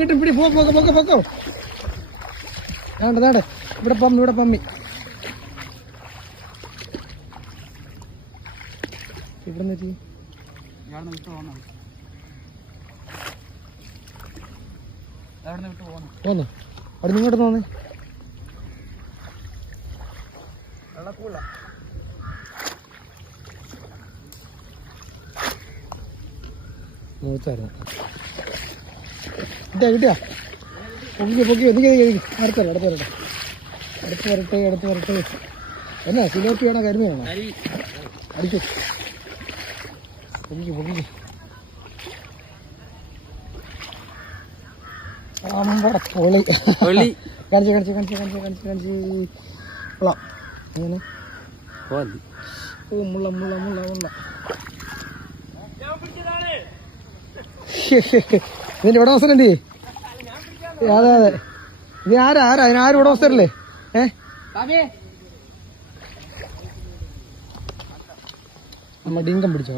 കിട്ടും പിടി പൊക്കോ. ഇവിടെ പമ്മി ഇവിടെ പോന്നു അവിടെ നിങ്ങോട്ട് തോന്നേ. കിട്ടിയാ പൊക്കി അടുത്ത് വരട്ടെ. എന്നാ സിലോപ്പിയാണോ കരിമയാണോ? അടിക്കും പൊക്കി പൊളി. കാണിച്ച് കൊള്ളാം. അങ്ങനെ മുള്ള ഇതിന്റെ ഉടമസ്ഥൻ എന്ത്? അതെ ഇത് ആരും ഉടമസ്ഥരല്ലേ? നമ്മ ഡിങ്കം പിടിച്ചോ.